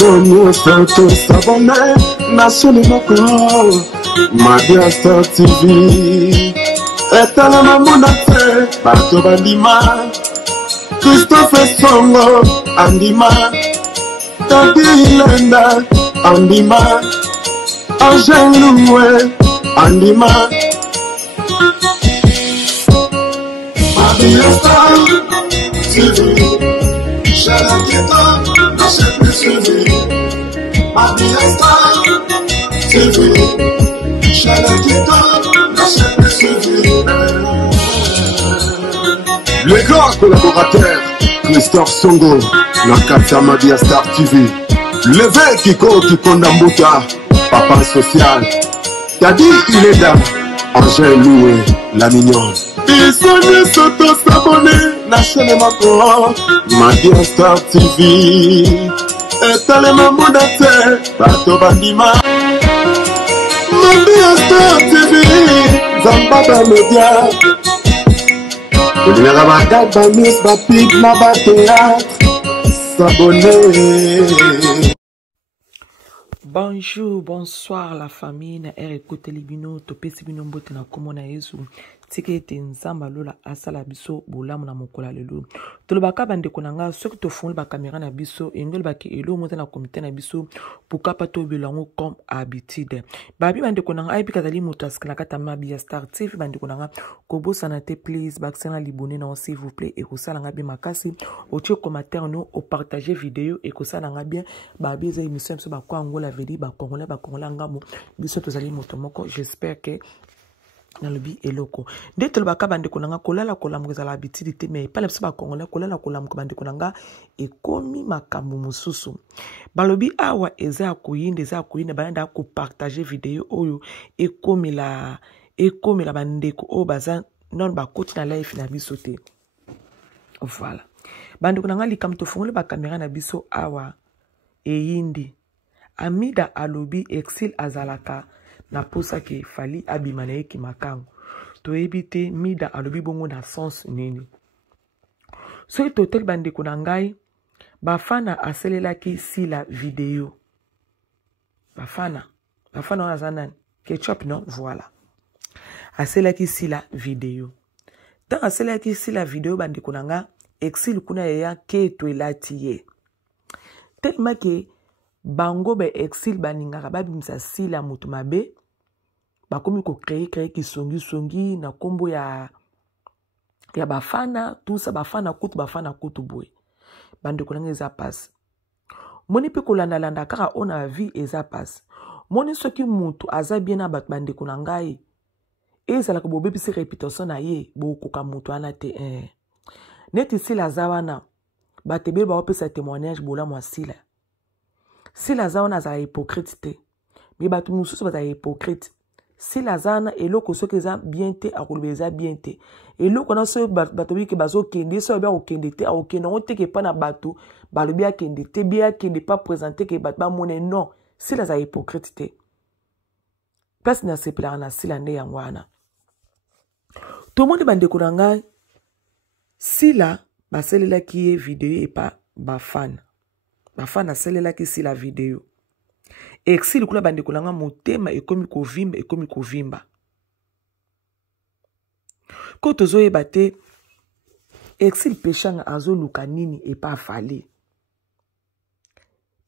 Biso Santo s'abonner Nationale Moko Madia Star TV Etala na monate Bato bandima Christophe Songo Andima Tati Lenda Andima Angel Loué Andima Madia Star TV Chalaketa Nationale TV Madia Star TV Chalaketa Nationale TV. Les grands collaborateurs Christophe Songo Nakatia Madia Star TV. Levé Kiko Kikondambuta Papa Social Tadi Ileda Angel Loué La Mignonne. Bisoni Soto s'abonner Nationale Moko Madia Star TV. Etale Mamudate Bato Bandima Madia Star TV. Zambada Media Kouliara Bagaba Miss Bapik Naba Théâtre S'abonner. Bonjour, bonsoir la famille na écoute libino topesi bino mbote na komona Yesu tikete nzamba lola asala biso bolamu na mokola lelo tolobaka bande konanga soki to fond ba caméra na biso engel ba ke elo mota na comité na biso puka pato bilango comme habitude babi bande konanga ay bikazali moto askana kata Madia Star TV bande konanga kobo sanate please baksana libone na s'il vous plaît et kosala nga bien makasi otie commentaire no o partager vidéo et kosala nga bien babi za émission so ba kwa ngola vedi ba kongola ngamo biso tozali moto moko j'espère que na lobi eloko nde tolobaka bande konanga kolala kolamu ezala habitude te mais pas lebisa ba kongola kolala kolamu bande konanga ekomi makambo mususu balobi awa eza koyinda banda ko partager vidéo oyo ekomi la bandeko o baza non ba koti na live na biso te voilà bande konanga likam to fongole ba caméra na biso awa eyindi Amida alobi exil azalaka na posa ke fali abimana eki makango to ebite mida alobi bongo na sens nini so totel bande kunangai bafana aselelaki si la vidéo bafana wana zanan ketchup non voilà aselelaki si la vidéo tant aselelaki si la vidéo bande kunanga exil kuna ya ke to elatiye tellement que bango be exil baningaka babimisa sila mutu mabe bakomi ko créer kisongi na kombo ya bafana tout ça bafana kutu boy bande konanga eza passe moni pe kolanda kaka ona vie eza passe moni soki mutu aza bien na bat bande konanga ye ezala ko bobebisi réputation na ye bokoka mutu ana te neti sila zawana batebe ba opesa témoignage bola mwa sila si la zana za hypocrite te mais batu mususu ba hypocrite si la zana eloko soki eza bien te akolobeza bien te eloko na so bato bi ke bazo kende so ba okende te okende on te ke pa na bato balobi akende te bien kende pas présenter ke bato ba mone non si la za hypocrite te place na sepela na si la nde yangwana tout monde bande konanga si la baselela ki vidéo et pas bafana bafana selela ki si la vidéo exil kula bande kolanga motema ekomi kovimba ko tozoyeba te exil pechanga azoluka nini e pas fali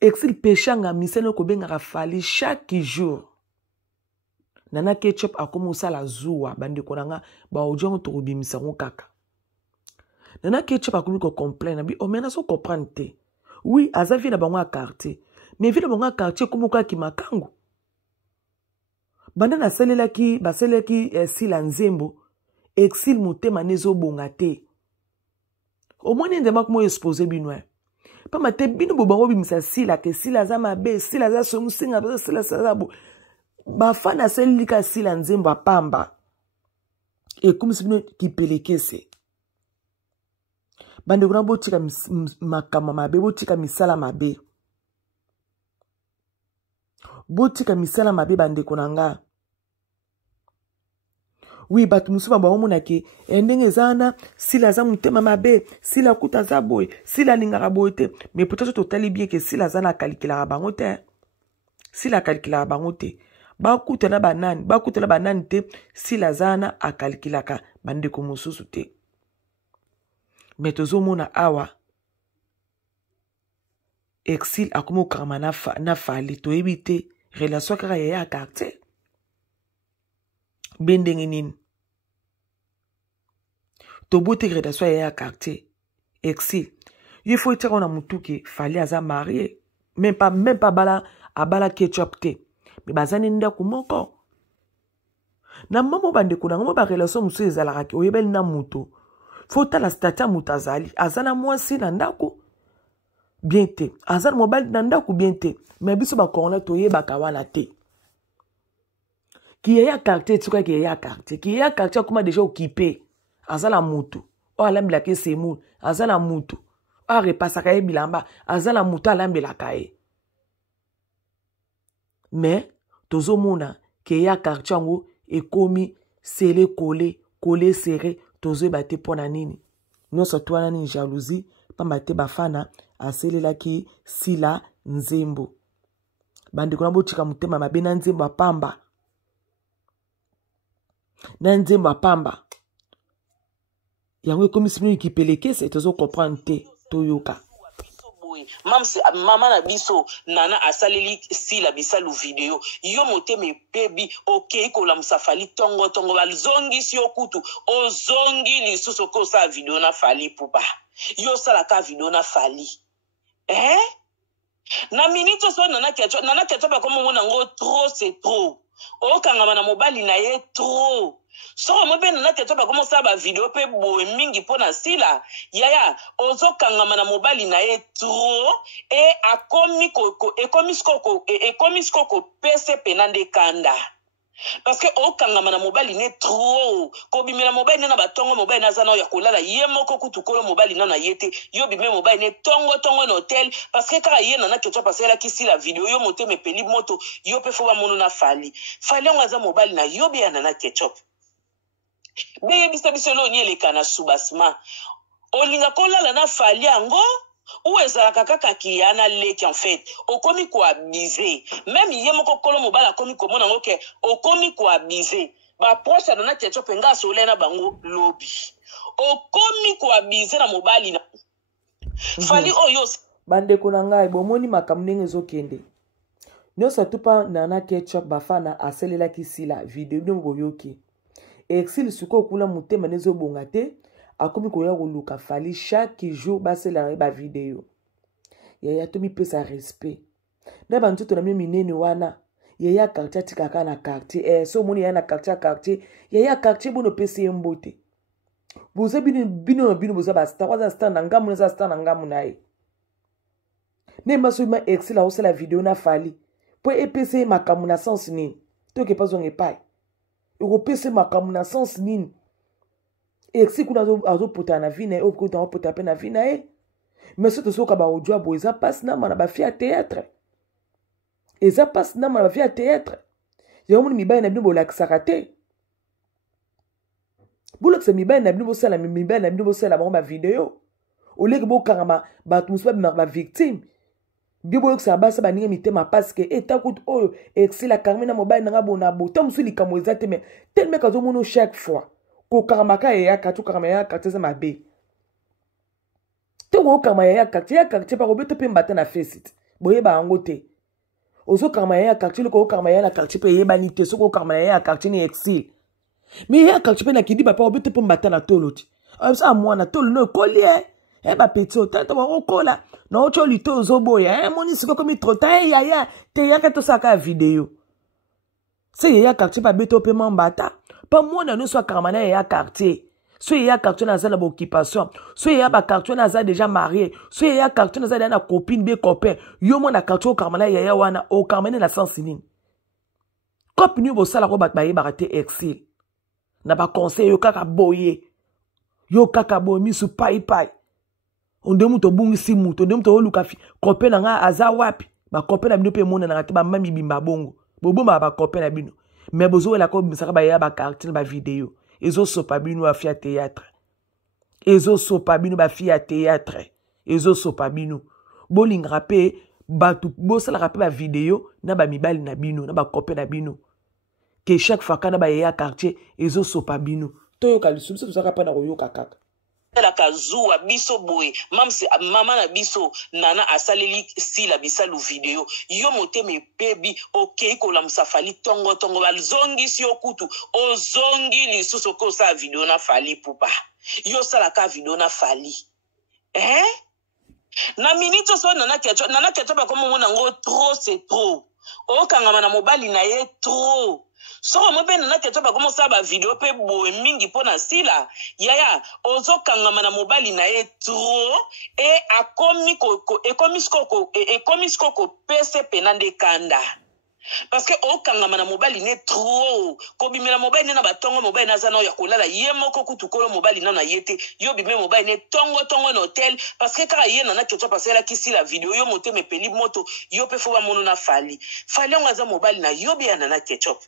exil pechanga miseno ko benga fali chaque jour nana ketchup akomusa la zuwa bande kolanga ba ojongo to bimisa ngokaka nana ketchup akomi ko complain bi o mena so comprendre te. Oui, azavi na bango a quartier. Mais vi na bango a quartier comme quoi ki makangu. Banda na selela ki si la nzembo exil mutema nezo bongate. Au moins ndema ko mo exposer binwa. Pa mate bino bo bango bimisa si la ke si la za mabe, si la za somu singa si la za bo. Ba fana selika si la nzembo apamba. Et comme si bino ki pelekese. Bande kuna botika makama mabe botika misala mabe bande kunanga oui bato mosusu babamona ke ndenge ezana sila aza motema mabe sila kuta aza boye sila alingaka boye te mais peut-être totali bien ke sila aza na akalikelaka bango te sila akalikelaka bango te bakutana banani te sila aza na akalikilaka bandeko mosusu te mais tozomona awa Exil akomi okangama na fali toyebi te relation kaka yaya ya quartier bendenge nini tobuti relation yaya ya quartier Exil il faut dire on a mutuke fali aza marié même pas abala ketchup te mais bazani ndako moko na mamo bandeko na ngamo ba relation musu ezalaka ke oyebeli na muto faut tala statut muto azana mwasi na ndako bien te azana mobile na ndako bien te mais biso ba kongona toyebaka wana te qui est à quartier tu crois qui est à quartier comment déjà occupé azala mutu o alambela ke semu azala mutu a repassa ka bilamba azala mutu alambela kae mais tozomona ke ya quartier ngo ekomi sele collé serré tozoyeba te mpona nini nyonso twana nini jalousie pamba te bafana aselelaki sila nzembo bandeko na botika motema mabe na nzembo apamba yango ekomi simini kipelekese tozo comprendre te toyoka mama na biso nana asaleli sila bisalu video yo motema epebi okei kolamusa fali tongo bazongisi yo kutu ozongi lisusu okosala video na fali pupa yo salaka video na fali na minute so nana kecho bakomomona ngo trop c'est trop okangama na mobali na ye trop soko mo bena na keto ba komosa ba video pe boye mingi pona sila yaya ozokangama na mobali na ye trop e akomi skoko pese penande kanda parce que okangama na mobali ne trop ko bimela mobali na batongo mobali na zana ya kolala ye moko kutukolo mobali na yete yo bime mobali ne tongo na hotel parce que kaka ye na keto pasela kisi la video yo mote me peli moto yo pe fo ba mono na fali ngaza mobali na yo be na ketchup beye biso lo nyeleka na subasma olinga kolala na fali yango ou ezalaka kaka kiyana leki en fait okomi ko abiser même ye moko kolo mobala komi ko mona ngoke okomi ko abiser ba proche na ketchup nga sole na bango lobby okomi ko abiser na mobali na fali oyo bandeko na ngai bomoni makambo ndenge ezokende nyonso tupa na ketchup bafana aselelaki sila video bino boyoki Exil suko kula mutema nezo bonga te akomi koya koluka fali chaque jour basela ba video yaya to mi pesa respect na bantu na minene wana yaya quartier tikaka na quartier so moni yana quartier yaya quartier bono pesa mbote boza bino boza ba star waza star na ngamu na star na ngamu nae ne maso ma Exil a osela video na fali po epese makamu na sens nini to ke pas on epai Europese makamu na sens nini Exil kuna azopota na vie na ye okuta opota pe na vie na ye mais soto soka ba ojwa bo eza passe na mana ba fia théâtre yo moni mibali na bino bolakisaka te bolakisa mibali na bino bosala bango ba video oleki bokangama bato mosusu babimaka ba victime bio boyokisa basa baninga mitema parce que etakutu oyo Exil akangami na mobali nanga bona bo ta musu likambo eza te mais tellement kazomono chaque fois ko karamaka ya katu karama ya katu ma be to ko kama ya katu pa ko beto pe mbata na face it boyeba yango te ozo kama ya katu ko kama ya na katu pe yeba ni te so ko kama ya katu ni Exil mais ya katu pe na kidi ba pa ko beto pe mbata na toloti ça moi na tolo no collier ba petit tanto ba okola na ocho lito ozoboya moni siko komi trota yaya te yaka to saka video se yaya quartier pa beto pe mbata pa mona no so karamana yaya quartier so yaya quartier na zala ba occupation so yaya ba quartier na za déjà marié so yaya quartier na za na copine be copain yo mona quartier karamana yaya wana o karamana na sens nini copine yo bo sala ko ba yeba te Exil na ba conseil yo kaka boye misu pai onde muto bungisi muto onde muto oluka fi kope na nga aza wapi ba kope na bino pe mona na ngati ba mami bimba bongo bobomba ba kope na bino mais bozo wela ko bimisaka ba ya ba quartier ba video ezo sopa bino ba fia théâtre ezo sopa bino ba fia théâtre ezo sopa bino bolinga pe batu bosala pe ba vidéo na ba mibali na bino na ba copain na bino que chaque fois kana ba ya quartier ezo sopa bino toyoka lisusu tozaka pa na koyoka kaka la kazua biso boy mamsi mama na biso nana asaleli sila bisalu video yo moteme pebi okay ko la musafali tongo balzongi si okutu ozongi lisusu ko sa video na fali pupa yo sala ka video na fali na minito so nana kecho ba komo mona ngo trop c'est trop o kangama na mobali na ye trop. So mo pe nana keto ba komo sa ba video pe boe mingi pona sila yaya ozo kangama na mobali na ye trop ekomi skoko pese penande kanda parce que o kangama na mobali ne trop ko bimela mobali na batongo mobali na zana ya kolala ye moko kutukolo mobali na yete yo bime mobali ne tongo na hotel parce que kaka ye nana keto pasela kisi la video yo mote me peli moto yo pe fo ba mono na fali ngaza mobali na yo be nana keto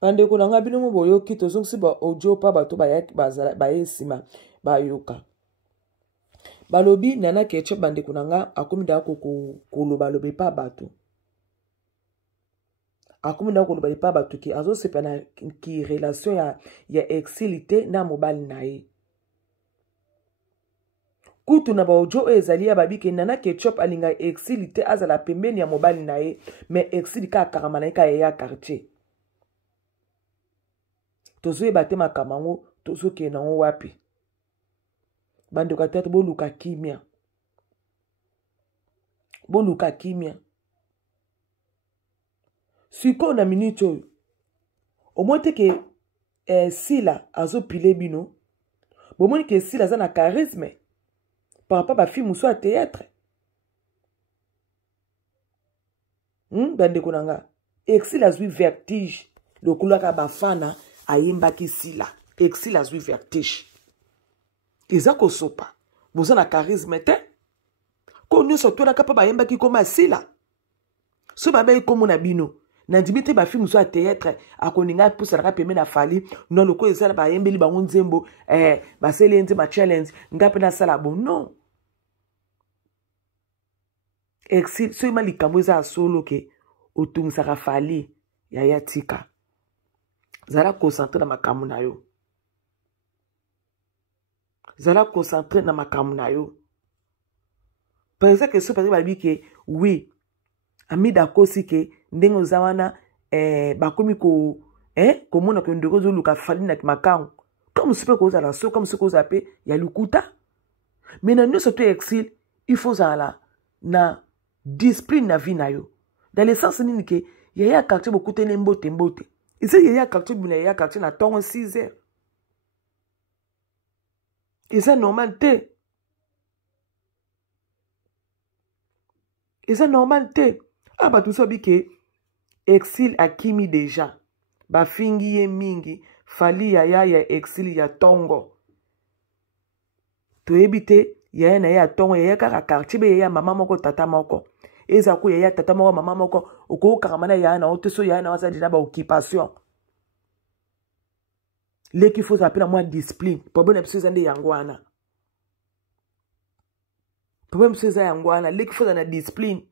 bandeko na nga bino mo boyoki tozongisi ba audio pa bato baye nsima bayoka balobi nana kecho bandeko na nga akomi da koloba lobe pa bato akomi da koloba pa bato ki azosepa na ki relation ya exilité na mobali na ye kutu na ba audio ezali ya babike nana ketchup alinga exilité azala pembeni ya mobali na ye mais exilika akarama na ye ka ya quartier tozoyeba te makambo yango tozokende nango wapi bandeko tete boluka kimia siko na minute oyo omoi te ke sila azopile bino bomoni ke sila aza na charisme par rapport à la film ou soit théâtre. Bandeko nanga. Exil a eu vertige. Le couloir à bafana a yembaki sila. Exil a eu vertige. Ezako sopa. Vous avez un charisme. Quand nous sommes tous les capables de yembaki comme sila. Ce babe comme on a bino. Nandimite ba film soit théâtre a koninga pour ça rappeler na fali non le ko ezala ba yembeli ba nzembo ba selente ma challenge ngape na sala bon non. Exil so ima likambo eza solo ke otungisaka fali ya yatika zala concentré na makambo na yo par exemple que so par exemple ke oui ami dakosi ke ndenge oza wana bakomi ko komona ke ndeko zoluka fali na makango comme super kozala so comme soko zape ya lukuta mais na nyonso to exil il faut zala na discipline na vie na yo dans le sens nini ke yaya quartier bokute ne mbote ise yaya quartier bina yaya quartier na tongo 6 heures et ça normal te ah ba tout ça bi ke exil akimi déjà ba fingi ye mingi fali yaya ya exil ya tongo to ebite yaya na ya tongo yaya kaka quartier be yaya mama moko tata moko eza ko yaya tata moko mama moko oko karamana yaya na oteso yaya na wasa dina ba occupation leki faut appeler moi discipline problème c'est zande yangwana leki faut na discipline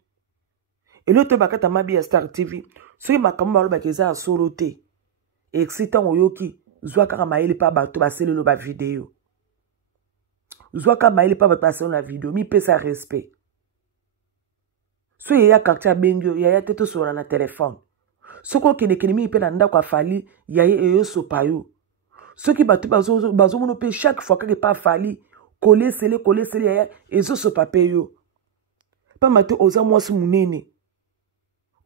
et l'autre bakata mabi ya Star TV so makambo balo bakeza solo te excitant oyoki zwa kaka maili pa bato baselelo ba vidéo Zwaka maile pa bato na video mi pesa respect. So yaya quartier bengyo yaya teto sora na téléphone. Soko kene mi pe na ndako afali yaya eyo sopayo. Soki bato bazo mono pe chaque fois que pas fali coller sele yaya ezo sopapeyo. Pa mato oza mwasi munene.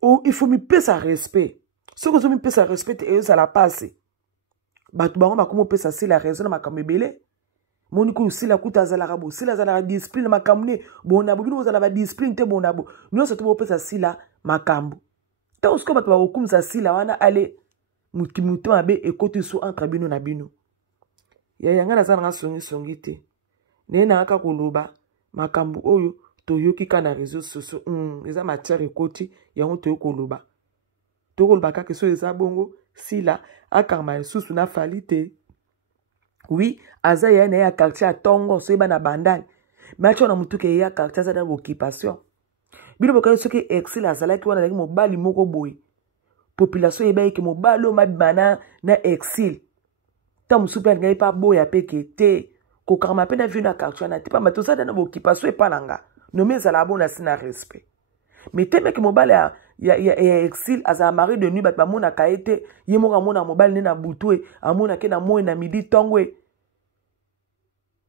Oh, il faut mi pesa respect. Soko zo mi pesa respect eyo ça la passe. Bato bango makomo pesa c'est la raison makamebele. Moniko usila kuta zala rabo sila zala discipline makamne bonabo bino zala ba discipline te bonabo nyoso to bopesa sila makambo ta usko bato ba okumza sila wana ale mukimuto mabe ekoti so entre bino na bino ya yanga na zana songi te nena aka koloba makambo oyo toyoki kana réseaux sociaux eza matière ekoti yango to koloba kaka so eza bongo sila akarma susu na falite oui aza ya na ya quartier à Tongo so ba na bandali macho na mutuke ya quartier za na occupation bino bokayo soki exil azalaki wana laki mobali moko boy population eba ke mobali o mabana na exil ta musupe ngai pa boya peke te ko karma pe na vu na quartier na te pa mato za na occupation e palanga no meza la bona sina respect mais teme ke mobali ya exil aza mari de nuit bat ba mona kaete yemoka mona mobali ne na butwe amona ke na moye na midi tongwe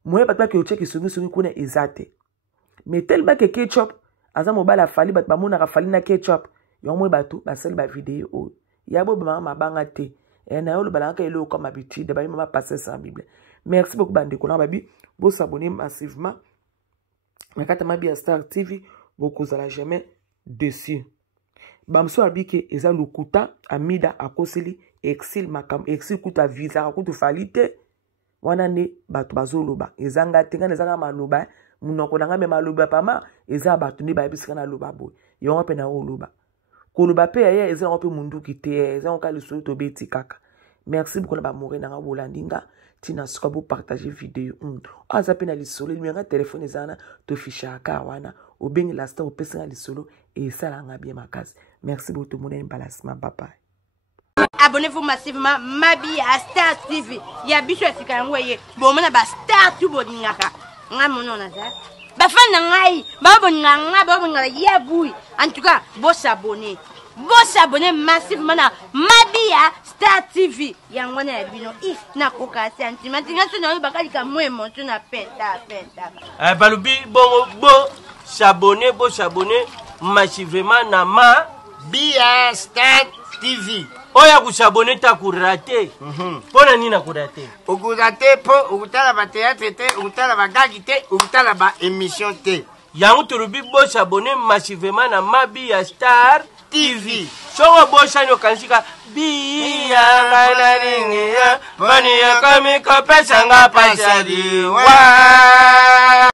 moye bat ba ke ocheki sungi kuna ezate mais tellement que ketchup aza mobali afali bat ba mona rafali na ketchup yo moye batu basel ba vidéo o ya bo ba mabanga te na yo lo balanga elo comme habitude ba mama passer sans bible merci beaucoup bande ko na babi bo s'abonner massivement na kata mabi Star TV beaucoup za la jamais dessus bamso abike eza lukuta amida akoseli exil makam exil kuta visa kutu falite wana ne batu bazoloba ezanga tenga ezanga maloba munoko nanga me maloba pama eza batu ne bayebisika na loba boy yo ngape na oloba koloba pe ya eza ngape mundu kite eza ngaka lisolo to beti kaka merci beaucoup na ba mori nanga bolandinga tina suka bo partager vidéo aza pe na lisolo nga téléphone ezana to ficha ka wana obengi la star opesa lisolo et ça l'a bien ma case. Merci beaucoup tout le monde, emballasement, papa. Abonnez-vous massivement, Mabi à Star TV. Il y a bicho à Sikangoye. Bon, on a Star tout bon n'ingaka. Nga mono na ça. Ba fan ngai, ba bon nga ya boui. En tout cas, bon s'abonner. Bon s'abonner massivement na Mabi à Star TV. Ya ngwana bino na koka sentiment. Nga so na bakali ka mo emotion na penta. Balubi bon s'abonner, massivement na Mabi à Star TV. Oya kusabone ta kurate. Pona nina kurate? Ukurate po ukutala ba théâtre te, ukutala ba gagi te, ukutala ba émission te. Yangu tulubi bo s'abonner massivement na Mabi à Star TV. Songo bo shanyo kansika biya kana ringia, bani ya kami kopesa nga pasadi wa.